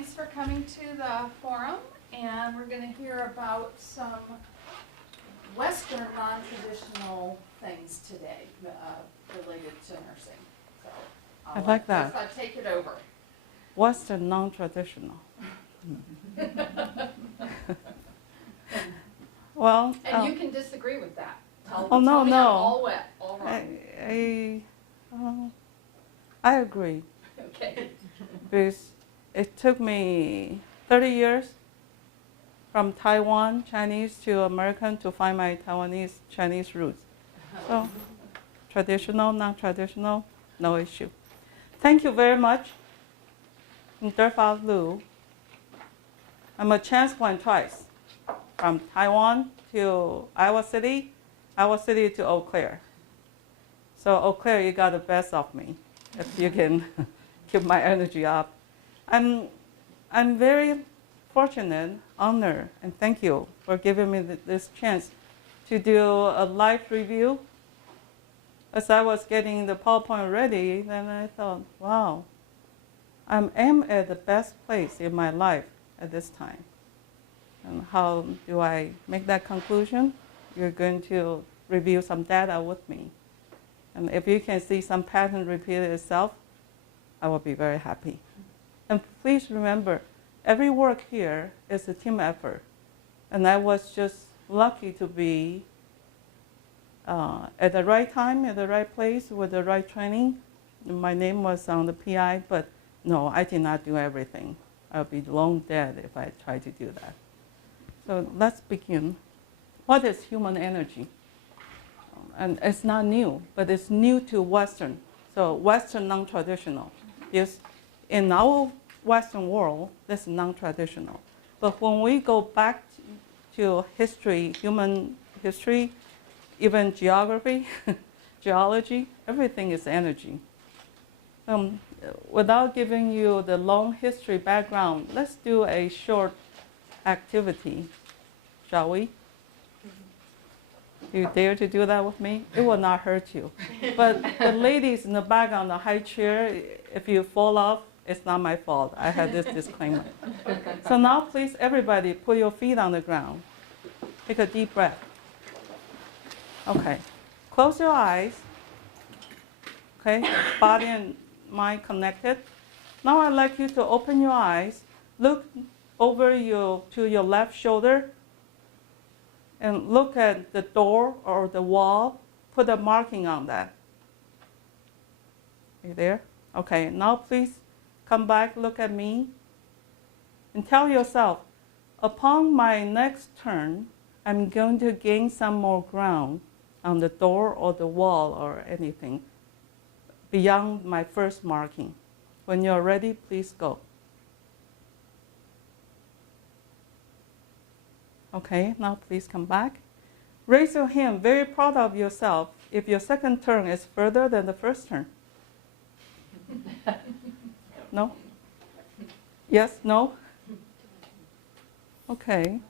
thanks for coming to the forum, and we're going to hear about some Western non-traditional things today related to nursing. So I like that. I'll take it over. Western non-traditional. Well, and you can disagree with that. Tell no, me no. I'm all wet, all wrong. I agree. Okay. Because it took me 30 years from Taiwan Chinese to American to find my Taiwanese Chinese roots. So traditional, non-traditional, no issue. Thank you very much. Lu. I'm a transplant twice, from Taiwan to Iowa City to Eau Claire. So Eau Claire, you got the best of me, if you can keep my energy up. I'm very fortunate, honored, and thank you for giving me this chance to do a live review. As I was getting the PowerPoint ready, then I thought, wow, I am at the best place in my life at this time. And how do I make that conclusion? You're going to review some data with me. And if you can see some pattern repeat itself, I will be very happy. And please remember, every work here is a team effort. And I was just lucky to be at the right time, at the right place, with the right training. My name was on the PI, but no, I did not do everything. I'll be long dead if I try to do that. So let's begin. What is human energy? And it's not new, but it's new to Western. So Western non-traditional. Yes, in our Western world, this is non-traditional. But when we go back to history, human history, even geography, geology, everything is energy. Without giving you the long history background, let's do a short activity, shall we? You dare to do that with me? It will not hurt you. But the ladies in the back on the high chair, if you fall off, it's not my fault. I have this disclaimer. So now please, everybody, put your feet on the ground. Take a deep breath. Okay. Close your eyes. Okay, body and mind connected. Now I'd like you to open your eyes, look over to your left shoulder, and look at the door or the wall. Put a marking on that. You there? Okay, now please come back, look at me, and tell yourself, upon my next turn, I'm going to gain some more ground on the door or the wall or anything beyond my first marking. When you're ready, please go. Okay, now please come back. Raise your hand, very proud of yourself, if your second turn is further than the first turn. No? Yes? No? Okay.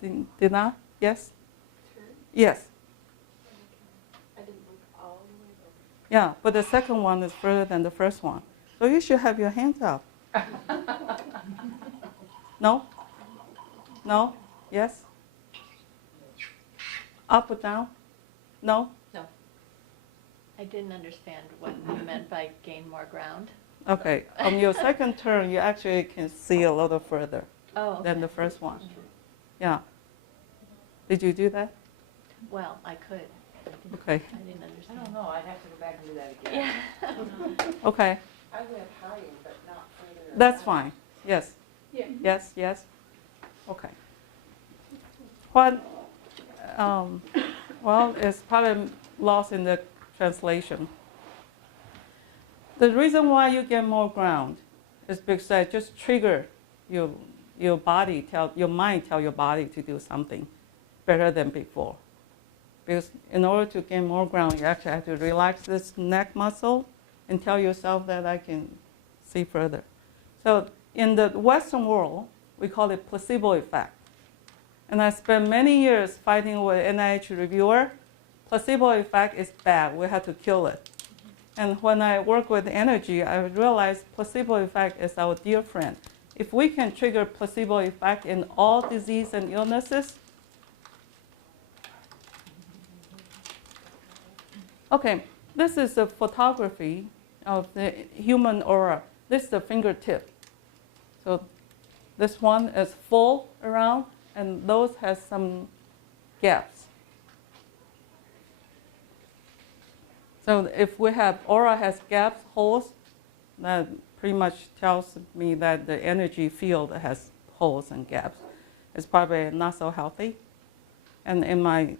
Did not? Yes? Yes. I didn't look all the way over. Yeah, but the second one is further than the first one. So you should have your hands up. No? No? Yes? Up or down? No? No. I didn't understand what you meant by gain more ground. Okay, on your second turn, you actually can see a little further than the first one. Yeah. Did you do that? Well, I could. Okay. I didn't I understand. don't know, I'd have to go back and do that again. Yeah. Okay, I went higher, but not further. that's fine. Yes. Yeah. Yes, yes. Okay. What, well, it's probably lost in the translation. The reason why you get more ground is because I just trigger your body, your mind tell your body to do something better than before. Because in order to gain more ground, you actually have to relax this neck muscle and tell yourself that I can see further. So in the Western world, we call it placebo effect. And I spent many years fighting with NIH reviewer. Placebo effect is bad. We have to kill it. And when I work with energy, I realize placebo effect is our dear friend. If we can trigger placebo effect in all disease and illnesses, okay, this is a photography of the human aura. This is the fingertip. So this one is full around, and those has some gaps. So if we have aura has gaps, holes, that pretty much tells me that the energy field has holes and gaps. It's probably not so healthy. And in my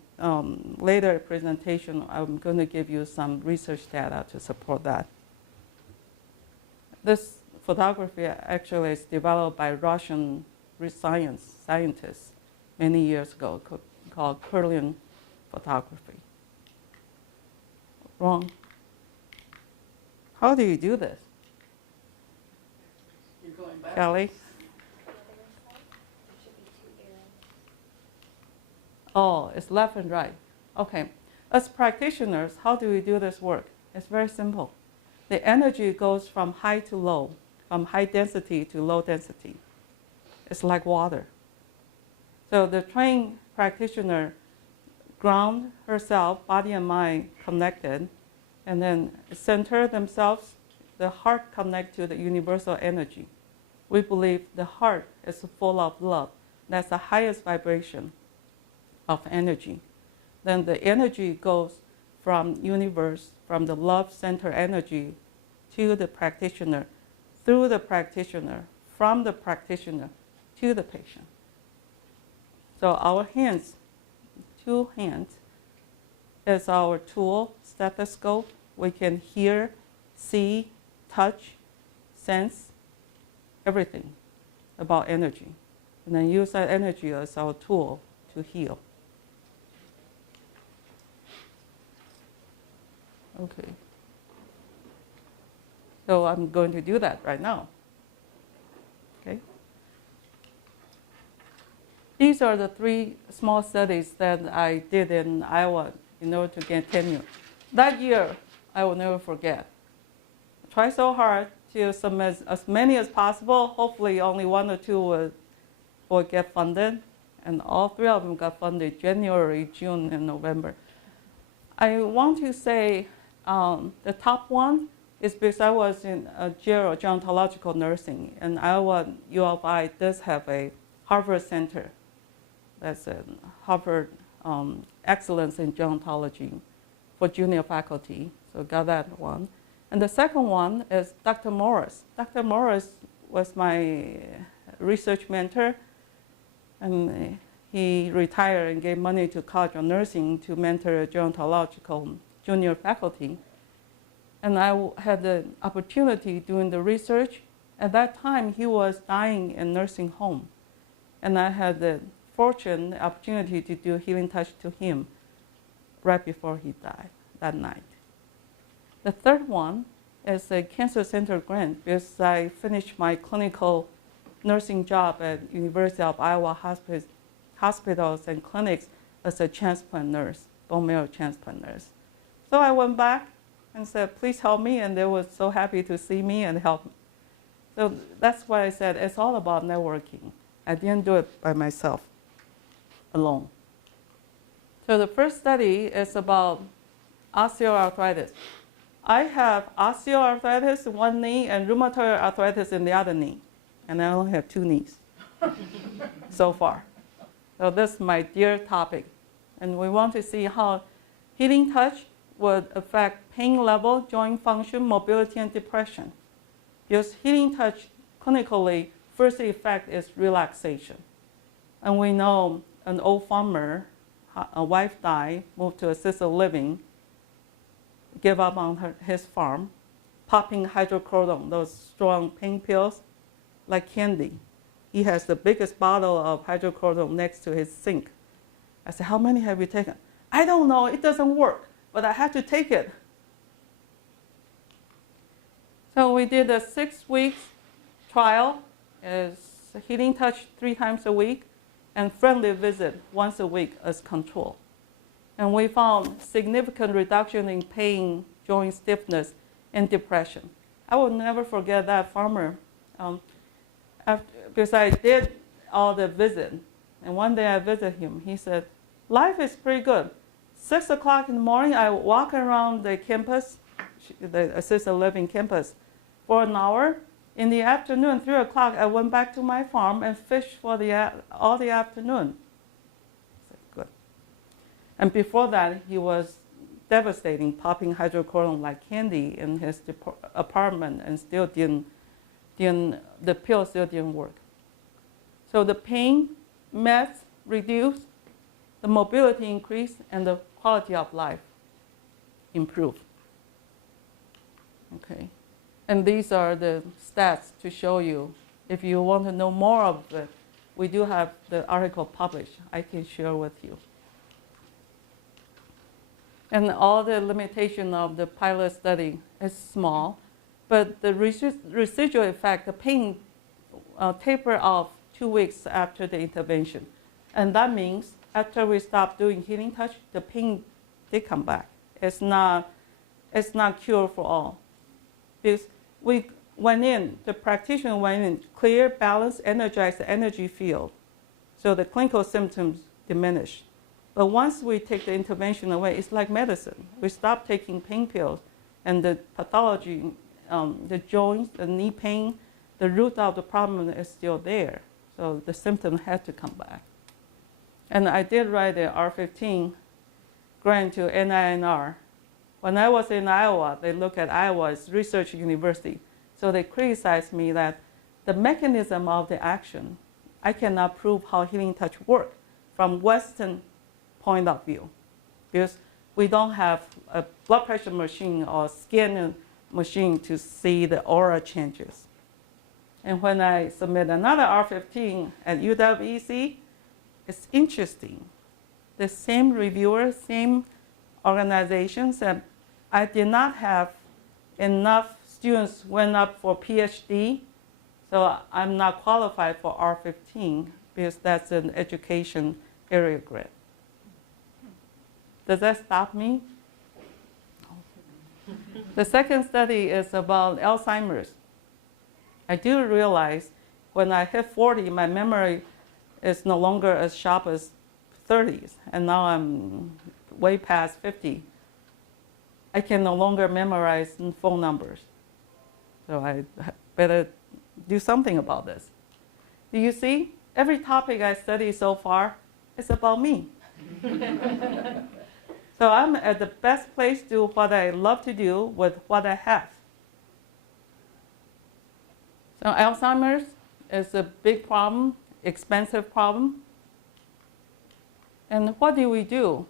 later presentation, I'm going to give you some research data to support that. This photography actually is developed by Russian scientists many years ago called Kirlian photography. Wrong. How do you do this? You're going back. Kelly? Oh, it's left and right. Okay. As practitioners, how do we do this work? It's very simple. The energy goes from high to low, from high density to low density. It's like water. So the trained practitioner ground herself, body and mind connected, and then center themselves. The heart connect to the universal energy. We believe the heart is full of love. That's the highest vibration of energy. Then the energy goes from universe, from the love center energy to the practitioner, through the practitioner, from the practitioner to the patient. So our hands, 2 hands, is our tool, stethoscope. We can hear, see, touch, sense, everything about energy. And then use that energy as our tool to heal. Okay. So I'm going to do that right now. Okay. These are the 3 small studies that I did in Iowa in order to get tenure. That year, I will never forget. Try so hard to submit as many as possible. Hopefully only 1 or 2 will get funded. And all 3 of them got funded January, June, and November. I want to say the top one is because I was in gerontological nursing, and Iowa U of I does have a Harvard Center. That's a Harvard Excellence in Gerontology for junior faculty, so got that one. And the second one is Dr. Morris. Dr. Morris was my research mentor, and he retired and gave money to College of Nursing to mentor gerontological junior faculty. And I had the opportunity doing the research. At that time, he was dying in nursing home. And I had the fortune, the opportunity to do healing touch to him right before he died that night. The third one is a cancer center grant because I finished my clinical nursing job at University of Iowa hospitals and clinics as a transplant nurse, bone marrow transplant nurse. So I went back and said, please help me, and they were so happy to see me and help me. So that's why I said it's all about networking. I didn't do it by myself, alone. So the first study is about osteoarthritis. I have osteoarthritis in one knee and rheumatoid arthritis in the other knee, and I only have 2 knees so far. So this is my dear topic, and we want to see how healing touch would affect pain level, joint function, mobility, and depression. Because healing touch clinically, first effect is relaxation. And we know an old farmer, a wife died, moved to assisted living, gave up on his farm, popping hydrocodone, those strong pain pills, like candy. He has the biggest bottle of hydrocodone next to his sink. I said, how many have you taken? I don't know, it doesn't work, but I had to take it. So we did a 6 weeks trial, is healing touch 3 times a week, and friendly visit once a week as control. And we found significant reduction in pain, joint stiffness, and depression. I will never forget that farmer. Because I did all the visit, and one day I visited him. He said, life is pretty good. 6 o'clock in the morning, I walk around the campus, the assisted living campus, for an hour. In the afternoon, 3 o'clock, I went back to my farm and fished for all the afternoon. I said, good. And before that, he was devastating, popping hydrocodone like candy in his apartment, and still the pill still didn't work. So the pain, meds reduced, the mobility increased, and the quality of life improved. Okay, and these are the stats to show you. If you want to know more of it, we do have the article published. I can share with you. And all the limitation of the pilot study is small, but the residual effect, the pain taper off 2 weeks after the intervention. And that means after we stop doing healing touch, the pain did come back. It's not cure for all. Because we went in, the practitioner went in, clear, balanced, energized the energy field. So the clinical symptoms diminished. But once we take the intervention away, it's like medicine. We stop taking pain pills, and the pathology, the joints, the knee pain, the root of the problem is still there. So the symptom had to come back. And I did write the R15 grant to NINR. When I was in Iowa, they look at Iowa as research university. So they criticized me that the mechanism of the action, I cannot prove how healing touch works from Western point of view, because we don't have a blood pressure machine or skin machine to see the aura changes. And when I submit another R15 at UWEC, it's interesting. The same reviewer, same organization said, I did not have enough students went up for PhD, so I'm not qualified for R15 because that's an education area grant. Does that stop me? The second study is about Alzheimer's. I do realize when I hit 40, my memory is no longer as sharp as 30s, and now I'm way past 50. I can no longer memorize phone numbers. So I better do something about this. Do you see? Every topic I study so far is about me. So I'm at the best place to do what I love to do with what I have. So Alzheimer's is a big problem, expensive problem. And what did we do?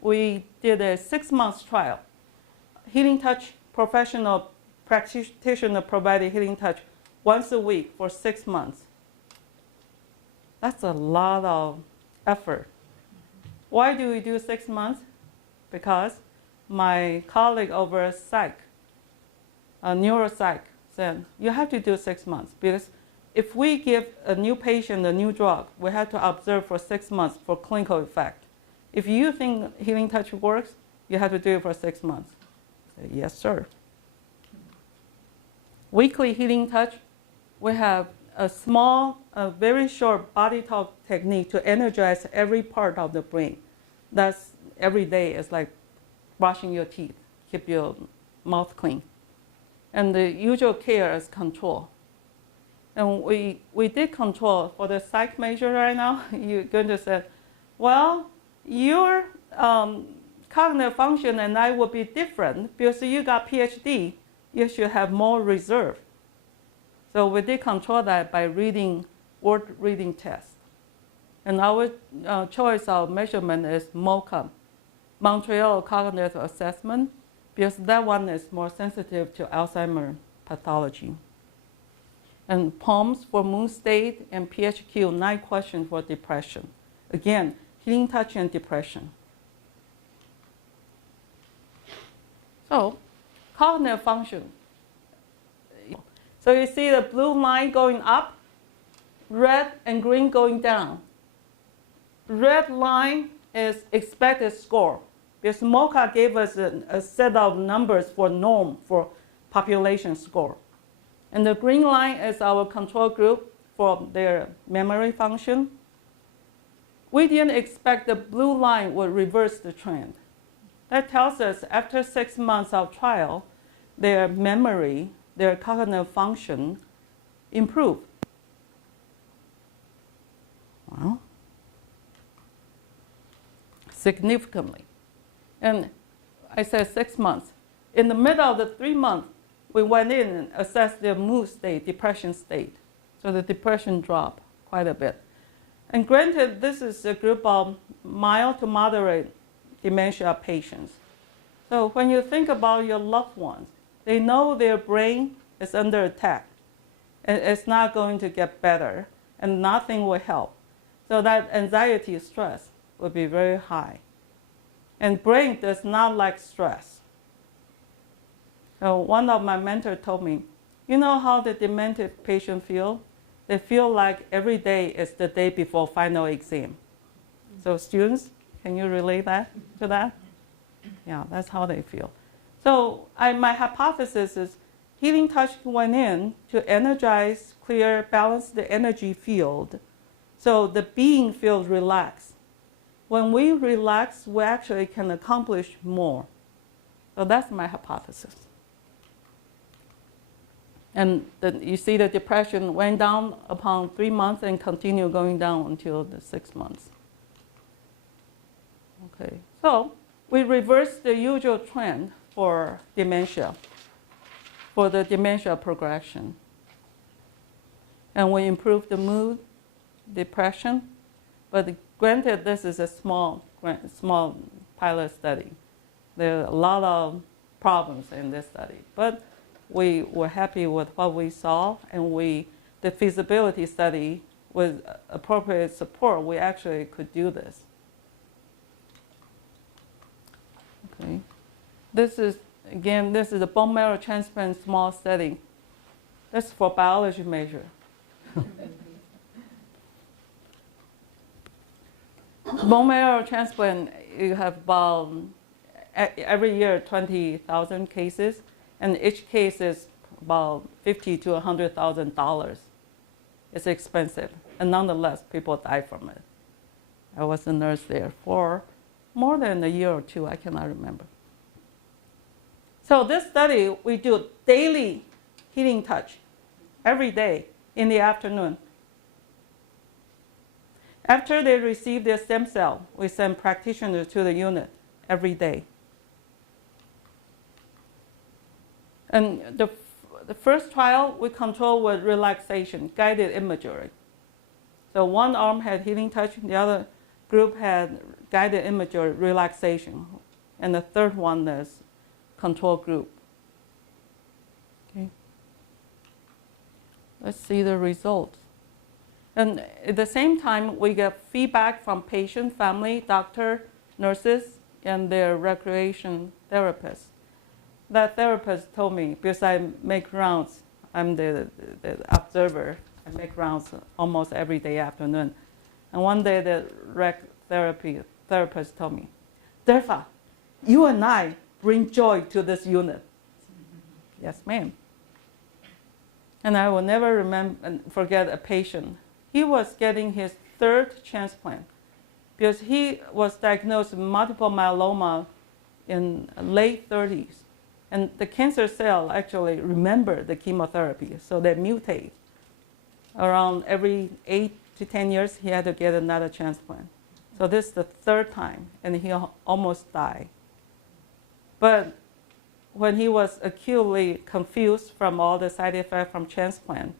We did a 6-month trial. Healing touch professional practitioner provided healing touch once a week for 6 months. That's a lot of effort. Why do we do 6 months? Because my colleague over psych, neuropsych, said, you have to do 6 months, because if we give a new patient a new drug, we have to observe for 6 months for clinical effect. If you think healing touch works, you have to do it for 6 months. I said, yes, sir. Weekly healing touch, we have a small, very short body talk technique to energize every part of the brain. That's every day is like brushing your teeth, keep your mouth clean. And the usual care is control. And we did control for the psych major right now. You're going to say, well, your cognitive function and I will be different because you got PhD. You should have more reserve. So we did control that by reading, word reading tests. And our choice of measurement is MoCA, Montreal Cognitive Assessment, because that one is more sensitive to Alzheimer's pathology. And POMS for mood state and PHQ, 9 questions for depression. Again, healing touch and depression. So, cognitive function. So you see the blue line going up, red and green going down. Red line is expected score, because MoCA gave us a set of numbers for norm for population score. And the green line is our control group for their memory function. We didn't expect the blue line would reverse the trend. That tells us after 6 months of trial, their memory, their cognitive function improved. Well, significantly. And I said 6 months. In the middle of the 3 months, we went in and assessed their mood state, depression state. So the depression dropped quite a bit. And granted, this is a group of mild to moderate dementia patients. So when you think about your loved ones, they know their brain is under attack. And it's not going to get better, and nothing will help. So that anxiety, stress will be very high. And brain does not like stress. So one of my mentors told me, you know how the demented patient feel? They feel like every day is the day before final exam. So students, can you relate that to that? Yeah, that's how they feel. So my hypothesis is healing touch went in to energize, clear, balance the energy field so the being feels relaxed. When we relax, we actually can accomplish more. So that's my hypothesis. And you see the depression went down upon 3 months and continued going down until the 6 months. Okay, so we reversed the usual trend for dementia, for the dementia progression. And we improved the mood, depression, but granted this is a small pilot study. There are a lot of problems in this study, but we were happy with what we saw, and the feasibility study with appropriate support, we actually could do this. Okay. This is a bone marrow transplant small study. That's for biology measure. Bone marrow transplant, you have about, every year, 20,000 cases. And each case is about $50,000 to $100,000. It's expensive, and nonetheless, people die from it. I was a nurse there for more than a year or two, I cannot remember. So this study, we do daily healing touch, every day in the afternoon. After they receive their stem cell, we send practitioners to the unit every day. And the first trial we control with relaxation, guided imagery. So one arm had healing touch, the other group had guided imagery, relaxation, and the third one is control group. Okay. Let's see the results. And at the same time, we get feedback from patient, family, doctor, nurses, and their recreation therapists. That therapist told me, because I make rounds, I'm the observer, I make rounds almost every day afternoon. And one day the rec therapy therapist told me, Derfa, you and I bring joy to this unit. Yes, ma'am. And I will never forget a patient. He was getting his 3rd transplant because he was diagnosed with multiple myeloma in late 30s. And the cancer cell actually remember the chemotherapy, so they mutate. Around every 8 to 10 years, he had to get another transplant. So this is the 3rd time, and he almost died. But when he was acutely confused from all the side effects from transplant,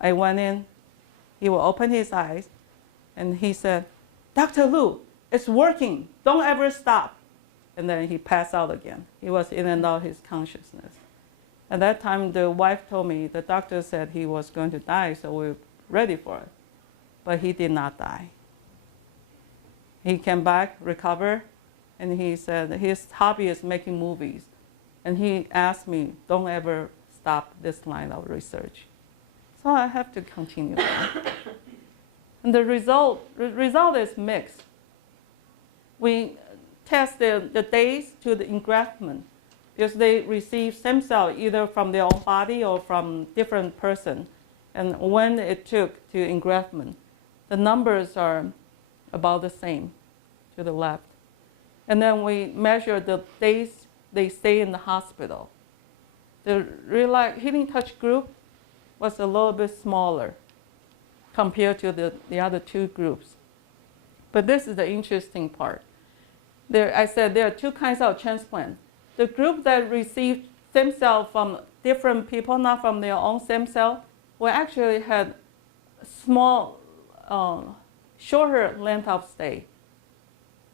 I went in, he will open his eyes, and he said, Dr. Lu, it's working, don't ever stop. And then he passed out again. He was in and out of his consciousness. At that time, the wife told me, the doctor said he was going to die, so we were ready for it. But he did not die. He came back, recovered, and he said his hobby is making movies. And he asked me, don't ever stop this line of research. So I have to continue that. And the result is mixed. We test the days to the engraftment. because they receive stem cell either from their own body or from different person. And when it took to engraftment, the numbers are about the same to the left. And then we measure the days they stay in the hospital. The healing touch group was a little bit smaller compared to the other two groups. But this is the interesting part. I said there are two kinds of transplant. The group that received stem cell from different people, not from their own stem cell, we actually had small, shorter length of stay.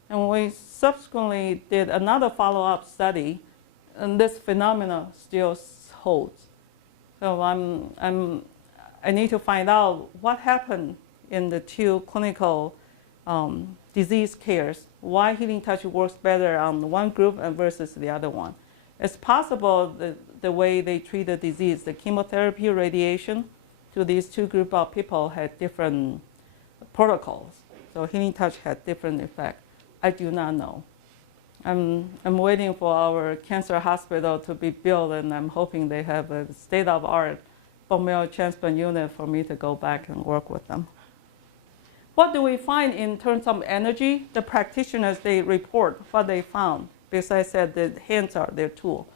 And we subsequently did another follow-up study, and this phenomenon still holds. So I need to find out what happened in the two clinical disease cares, why healing touch works better on one group versus the other one. It's possible the way they treat the disease, the chemotherapy, radiation, to these two groups of people had different protocols. So healing touch had different effect. I do not know. I'm waiting for our cancer hospital to be built, and I'm hoping they have a state-of-the-art bone marrow transplant unit for me to go back and work with them. What do we find in terms of energy? The practitioners, they report what they found, because I said the hands are their tool.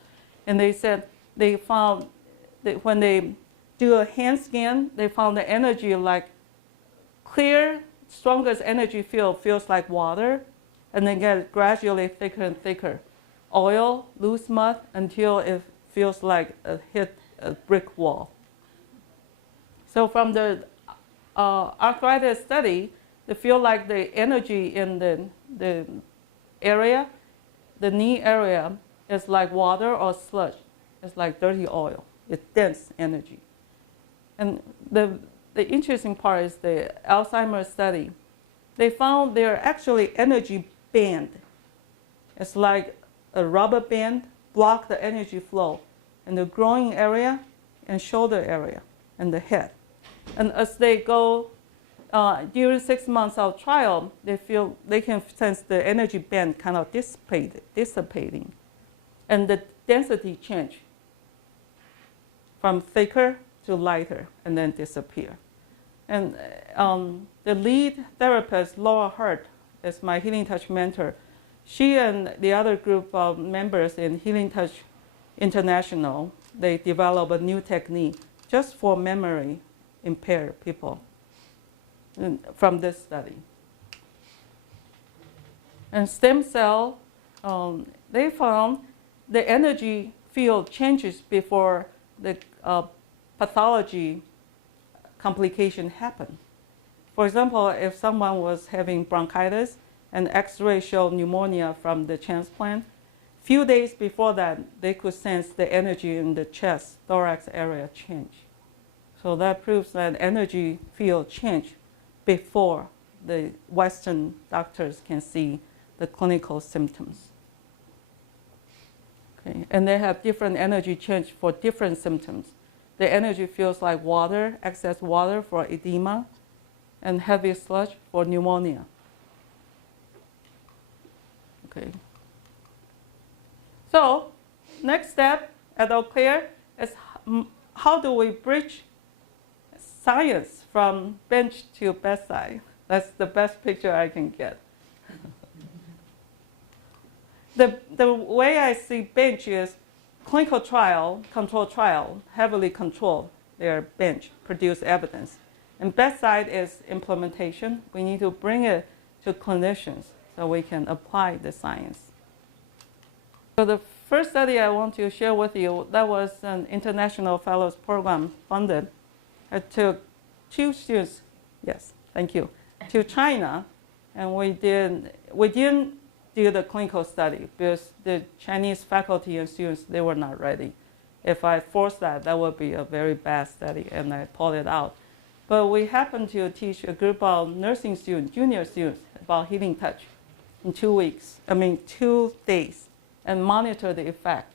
And they said they found that when they do a hand scan, they found the energy like clear, strongest energy field feels like water, and then get gradually thicker and thicker. Oil, loose mud, until it feels like it hit a brick wall. So from the arthritis study, they feel like the energy in the area, the knee area, is like water or sludge. It's like dirty oil. It's dense energy. And the interesting part is the Alzheimer's study. They found they're actually energy band. It's like a rubber band block the energy flow in the groin area and shoulder area and the head. And as they go during 6 months of trial, they can sense the energy band kind of dissipating, and the density change from thicker to lighter and then disappear. And the lead therapist, Laura Hart, is my Healing Touch mentor. She and the other group of members in Healing Touch International, they developed a new technique just for memory impaired people from this study. And stem cell, they found the energy field changes before the pathology complication happen. For example, if someone was having bronchitis and X-ray showed pneumonia from the transplant, few days before that, they could sense the energy in the chest, thorax area change. So that proves that energy field change before the Western doctors can see the clinical symptoms. Okay. And they have different energy change for different symptoms. The energy feels like water, excess water for edema, and heavy sludge for pneumonia. Okay. So, next step at Eau Claire is how do we bridge science from bench to bedside? That's the best picture I can get. The way I see bench is clinical trial, control trial, heavily controlled, their bench, produce evidence. And bedside is implementation. We need to bring it to clinicians so we can apply the science. So the first study I want to share with you, that was an international fellows program funded. I took 2 students, yes, thank you, to China, and we didn't do the clinical study because the Chinese faculty and students, they were not ready. If I forced that, that would be a very bad study, and I pulled it out. But we happened to teach a group of nursing students, junior students, about healing touch in 2 days, and monitor the effect.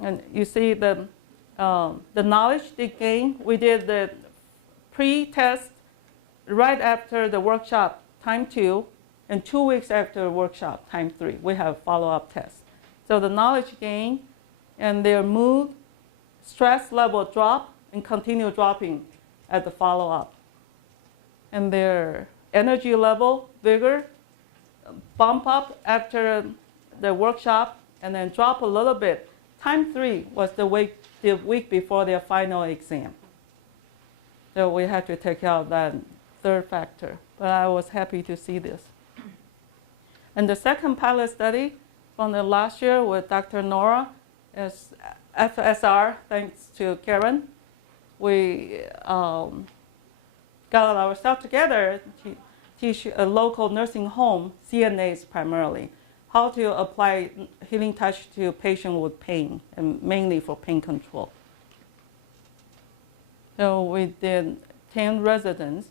And you see the knowledge they gained. We did the pre-test right after the workshop, time 2, and 2 weeks after workshop, time 3. We have follow-up tests. So the knowledge gained and their mood, stress level drop and continue dropping at the follow-up. And their energy level, vigor, bump up after the workshop and then drop a little bit. Time 3 was the week before their final exam. So we had to take out that third factor, but I was happy to see this. And the second pilot study from the last year with Dr. Nora is FSR, thanks to Karen. We got ourselves together to teach a local nursing home, CNAs primarily, how to apply healing touch to patients with pain, and mainly for pain control. So we did 10 residents,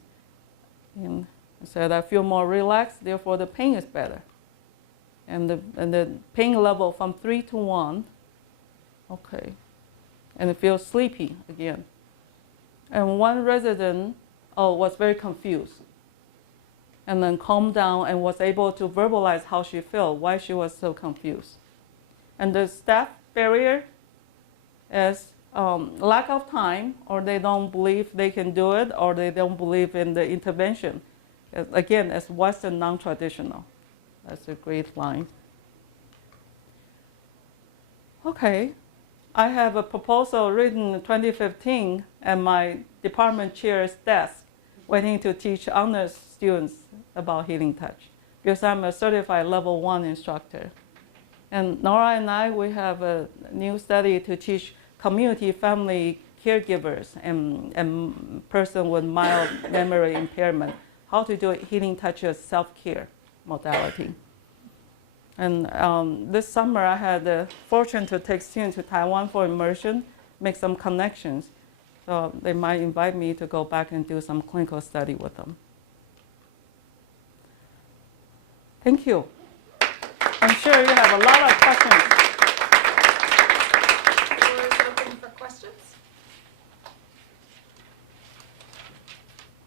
and said I feel more relaxed, therefore the pain is better. And the pain level from 3 to 1, okay, and it feels sleepy again. And one resident was very confused, and then calmed down and was able to verbalize how she felt, why she was so confused. And the staff barrier is lack of time, or they don't believe they can do it, or they don't believe in the intervention. Again, it's Western non-traditional. That's a great line. Okay, I have a proposal written in 2015 at my department chair's desk, waiting to teach honors students about healing touch, because I'm a certified level 1 instructor. And Nora and I, we have a new study to teach community family caregivers and person with mild memory impairment how to do healing touch as self-care modality. And this summer I had the fortune to take students to Taiwan for immersion, make some connections. So they might invite me to go back and do some clinical study with them. Thank you. I'm sure you have a lot of questions. Floor is open for questions.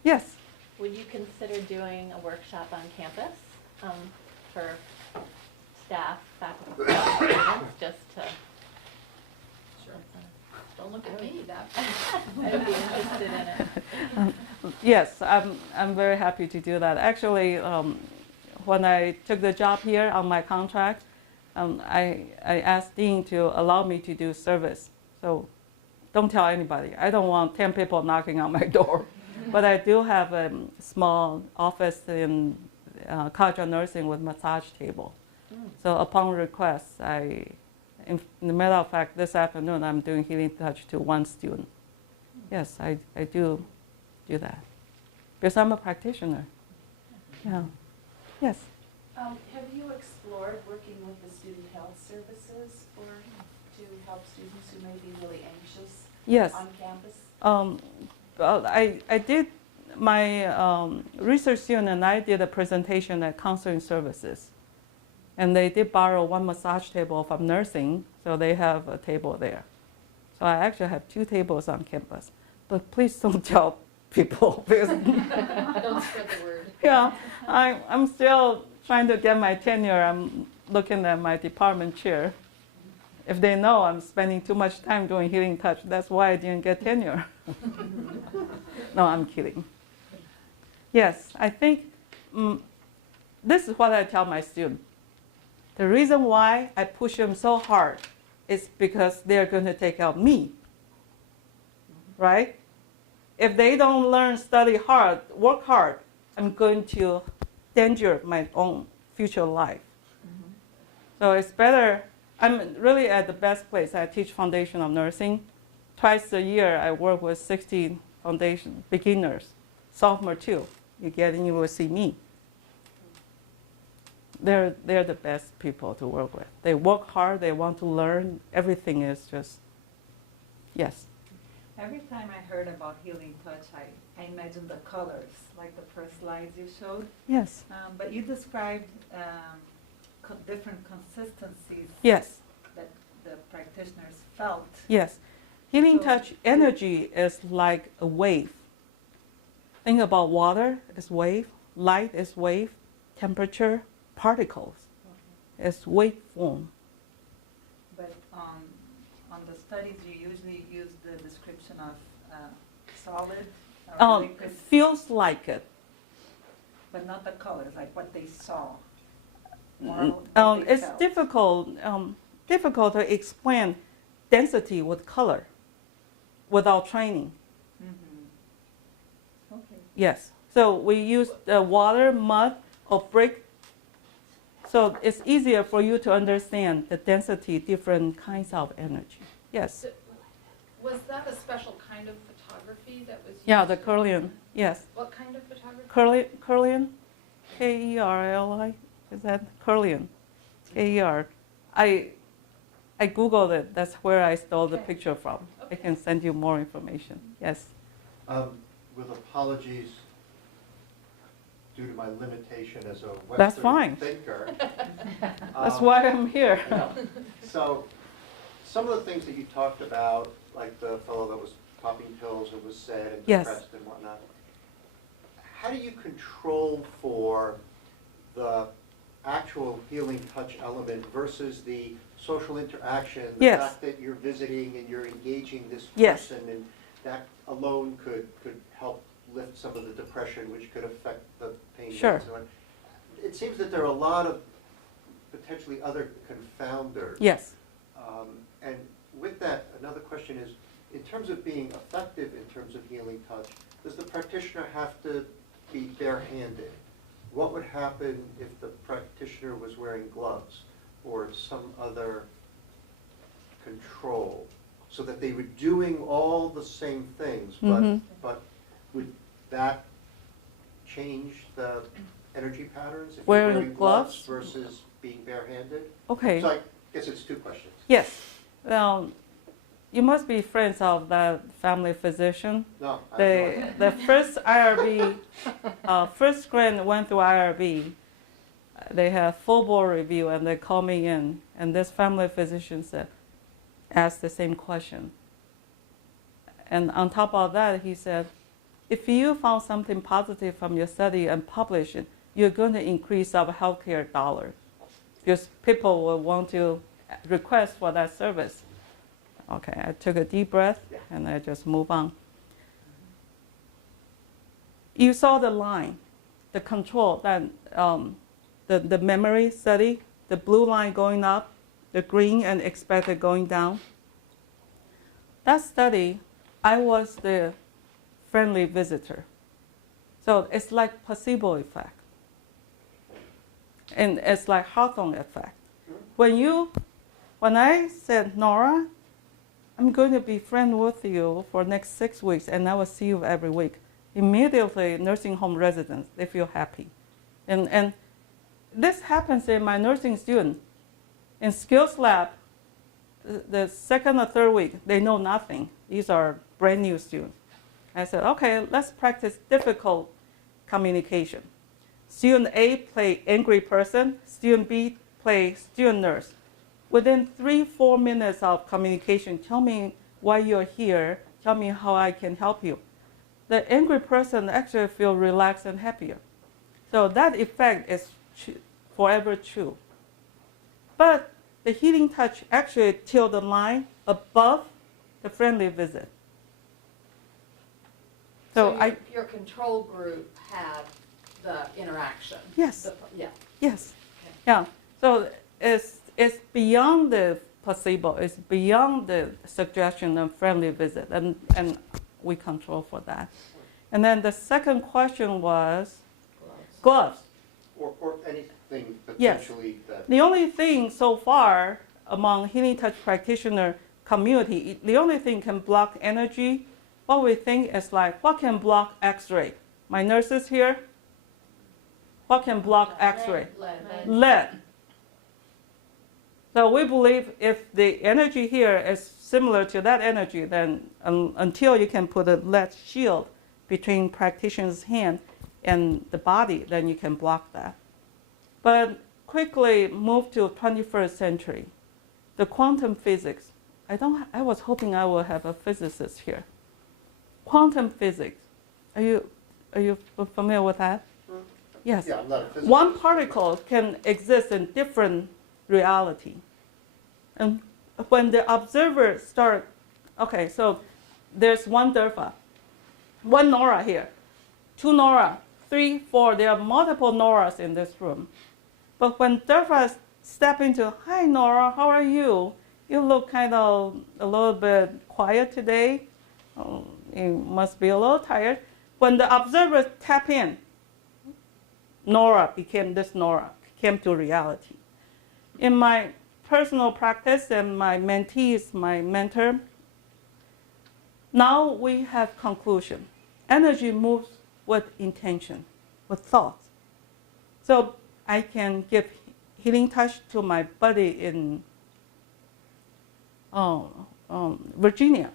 Yes. Would you consider doing a workshop on campus for staff, faculty, students, just to? Sure. Don't look at me, that. I'd be interested in it. Yes, I'm very happy to do that. Actually, when I took the job here on my contract, I asked Dean to allow me to do service. So don't tell anybody. I don't want 10 people knocking on my door. But I do have a small office in College of Nursing with massage table. So upon request, in the matter of fact, this afternoon I'm doing healing touch to one student. Yes, I do that. Because I'm a practitioner. Yeah. Yes. Have you explored working with the student health services to help students who may be really anxious Yes. on campus? Well, I did, my research student and I did a presentation at counseling services. And they did borrow one massage table from nursing, so they have a table there. So I actually have 2 tables on campus. But please don't tell people, because Don't spread the word. yeah, I'm still trying to get my tenure. I'm looking at my department chair. If they know I'm spending too much time doing healing touch, that's why I didn't get tenure. No, I'm kidding. Yes, I think this is what I tell my students. The reason why I push them so hard is because they're going to take out me, right? If they don't learn, study hard, work hard, I'm going to endanger my own future life. So it's better. I'm really at the best place. I teach foundation of nursing. Twice a year, I work with 60 foundation beginners, sophomore too. You get in, you will see me. They're the best people to work with. They work hard. They want to learn. Everything is just, yes. Every time I heard about healing touch, I imagined the colors, like the first slides you showed. Yes. But you described different consistencies Yes. that the practitioners felt. Yes. Healing So- touch energy is like a wave. Think about water is wave, light is wave, temperature, particles is wave form. But on the studies, you usually use the description of solid or Oh, liquid, feels like it. but not the colors, like what they saw. Mm, Or what they it's felt. difficult to explain density with color without training. Mhm. Okay. Yes. So we use water, mud, or brick. So it's easier for you to understand the density, different kinds of energy. Yes. Was that a special kind of photography that was used? Yeah, the Kirlian. Yes. What kind of photography? Kirlian. K-E-R-L-I. Is that Kirlian? K-E-R. I Googled it. That's where I stole the Okay. picture from. I Okay. can send you more information. Yes. With apologies due to my limitation as a That's Western fine. thinker. That's why I'm here. I know. So, some of the things that you talked about, like the fellow that was popping pills and was sad and Yes. depressed and whatnot, how do you control for the actual healing touch element versus the social interaction, the Yes. fact that you're visiting and you're engaging this Yes. person, and that alone could help lift some of the depression, which could affect the pain. Sure. And so on. It seems that there are a lot of potentially other confounders. Yes. And with that, another question is, in terms of being effective in terms of healing touch, does the practitioner have to be barehanded? What would happen if the practitioner was wearing gloves or some other control, so that they were doing all the same things, Mhm. but would that change the energy patterns if Wearing you're wearing gloves? gloves versus being barehanded? Okay. So I guess it's two questions. Yes. Well, you must be friends of the family physician. No, I have no idea. The first IRB, first grant went through IRB. They had full board review, and they called me in, and this family physician asked the same question. And on top of that, he said, if you found something positive from your study and publish it, you're going to increase our healthcare dollars, because people will want to request for that service. Okay, I took a deep breath, and I just move on. You saw the line, the control, that the memory study, the blue line going up, the green and expected going down. That study, I was the friendly visitor. So it's like placebo effect. And it's like Hawthorne effect. When I said, Nora, I'm going to be friend with you for next 6 weeks, and I will see you every week. Immediately, nursing home residents, they feel happy. And this happens in my nursing students. In skills lab, the second or third week, they know nothing. These are brand new students. I said, okay, let's practice difficult communication. Student A play angry person, student B play student nurse. Within 3-4 minutes of communication, tell me why you're here, tell me how I can help you. The angry person actually feels relaxed and happier. So that effect is forever true. But the healing touch actually tilted the line above the friendly visit. So your control group had the interaction? Yes. Yeah. Yes. Okay. Yeah. So it's beyond the placebo. It's beyond the suggestion of friendly visit, and we control for that. And then the second question was gloves. Or anything Yes. potentially that. The only thing so far among healing touch practitioner community, the only thing can block energy, what we think is like, what can block X-ray? My nurses here, what can block X-ray? Lead. So we believe if the energy here is similar to that energy, then until you can put a lead shield between practitioner's hand and the body, then you can block that. But quickly move to 21st century. The quantum physics. I was hoping I would have a physicist here. Quantum physics. Are you familiar with that? Yes. Yeah, I'm not a physicist. One particle can exist in different reality. And when the observer start, okay, so there's one Durfa, one Nora here, two Nora, 3, 4, there are multiple Noras in this room. But when Durfa step into, hi Nora, how are you? You look kind of a little bit quiet today. You must be a little tired. When the observers tap in, Nora became this Nora, came to reality. In my personal practice and my mentees, my mentor, now we have conclusion. Energy moves with intention, with thoughts. So I can give healing touch to my buddy in Virginia.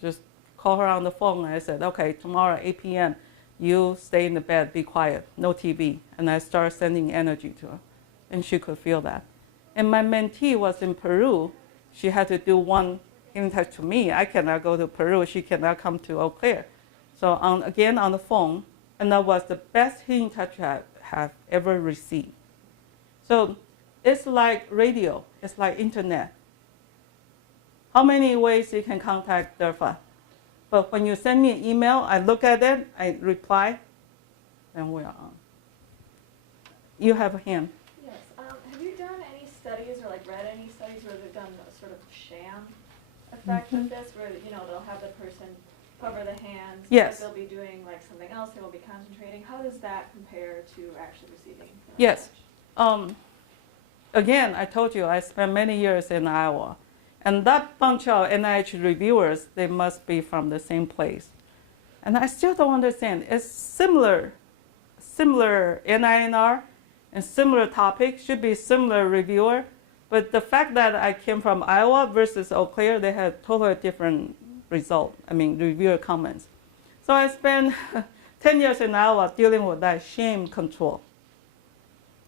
Just call her on the phone and I said, okay, tomorrow 8 p.m., you stay in the bed, be quiet, no TV. And I started sending energy to her, and she could feel that. And my mentee was in Peru. She had to do one healing touch to me. I cannot go to Peru. She cannot come to Eau Claire. So again on the phone, and that was the best healing touch I have ever received. So it's like radio, it's like internet. How many ways you can contact Durfa? But when you send me an email, I look at it, I reply, and we are on. You have a hand. Yes. Have you done any studies or like read any studies where they've done a sort of sham effect with this, where they'll have the person cover the hands, Yes. but they'll be doing like something else, they will be concentrating. How does that compare to actually receiving? Yes. Again, I told you I spent many years in Iowa. And that bunch of NIH reviewers, they must be from the same place. And I still don't understand. It's similar NINR and similar topic, should be similar reviewer. But the fact that I came from Iowa versus Eau Claire, they had totally different result, reviewer comments. So I spent 10 years in Iowa dealing with that shame control.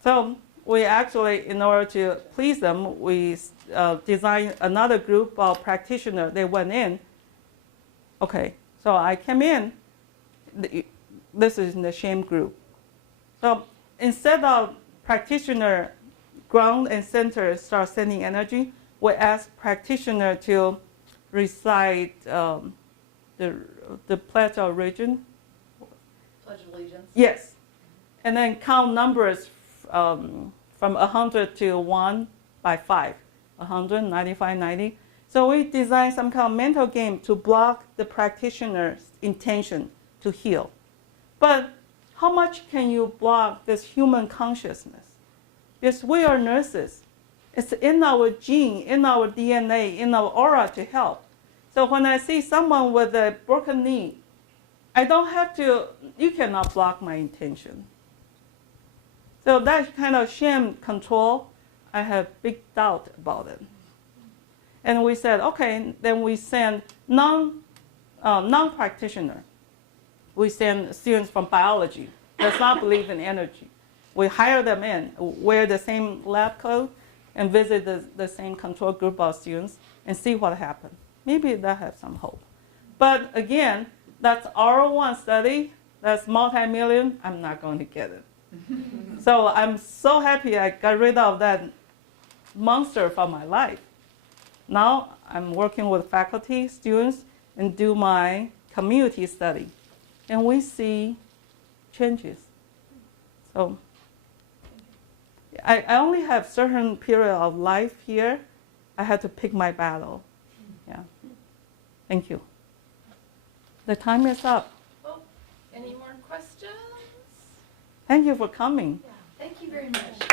So we actually, in order to please them, we designed another group of practitioners. They went in. Okay, so I came in. This is in the shame group. So instead of practitioner ground and center start sending energy, we ask practitioner to recite the Pledge of Allegiance. Pledge of Allegiance. Yes, and then count numbers from 100 to 1 by 5, 100, 95, 90. So we designed some kind of mental game to block the practitioner's intention to heal. But how much can you block this human consciousness? Because we are nurses. It's in our gene, in our DNA, in our aura to help. So when I see someone with a broken knee, I don't have to, you cannot block my intention. So that kind of shame control, I have big doubt about it. And we said, okay, then we send non-practitioner. We send students from biology, does not believe in energy. We hire them in, wear the same lab coat, and visit the same control group of students and see what happens. Maybe that has some hope. But again, that's R1 study, that's multi-million, I'm not going to get it. So I'm so happy I got rid of that monster from my life. Now I'm working with faculty, students, and do my community study. And we see changes. So I only have certain period of life here. I had to pick my battle. Yeah. Thank you. The time is up. Well, any more questions? Thank you for coming. Yeah, thank you very much.